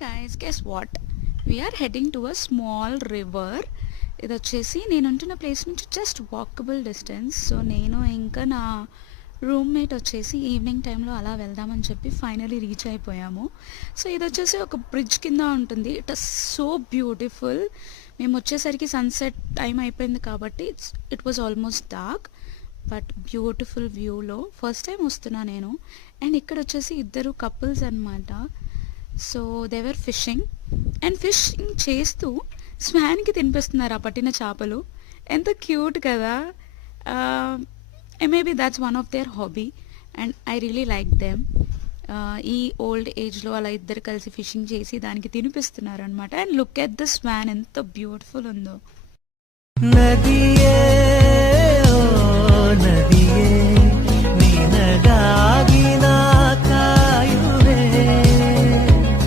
guys, guess what? We are heading to a small river. ఇది వచ్చేసి నేను ఉంటున్న ప్లేస్ నుంచి జస్ట్ వాకబుల్ డిస్టెన్స్. సో నేను ఇంకా నా రూమ్మేట్ వచ్చేసి ఈవినింగ్ టైంలో అలా వెళ్దామని చెప్పి ఫైనలీ రీచ్ అయిపోయాము. సో ఇది వచ్చేసి ఒక బ్రిడ్జ్ కింద ఉంటుంది. It is so beautiful. మేము వచ్చేసరికి సన్సెట్ టైం అయిపోయింది కాబట్టి it was almost dark, but beautiful వ్యూలో ఫస్ట్ టైం వస్తున్నా నేను. అండ్ ఇక్కడ వచ్చేసి ఇద్దరు కపుల్స్ అనమాట. So they're fishing and fishing చేస్తూ స్వాన్కి తినిపిస్తున్నారు ఆ పట్టిన చేపలు. ఎంత క్యూట్ కదా. Maybe that's one of their hobby and I really like them. ఈ ఓల్డ్ ఏజ్లో అలా ఇద్దరు కలిసి ఫిషింగ్ చేసి దానికి తినిపిస్తున్నారు అనమాట. And look at the Schwann, ఎంత బ్యూటిఫుల్ ఉందో. నదియే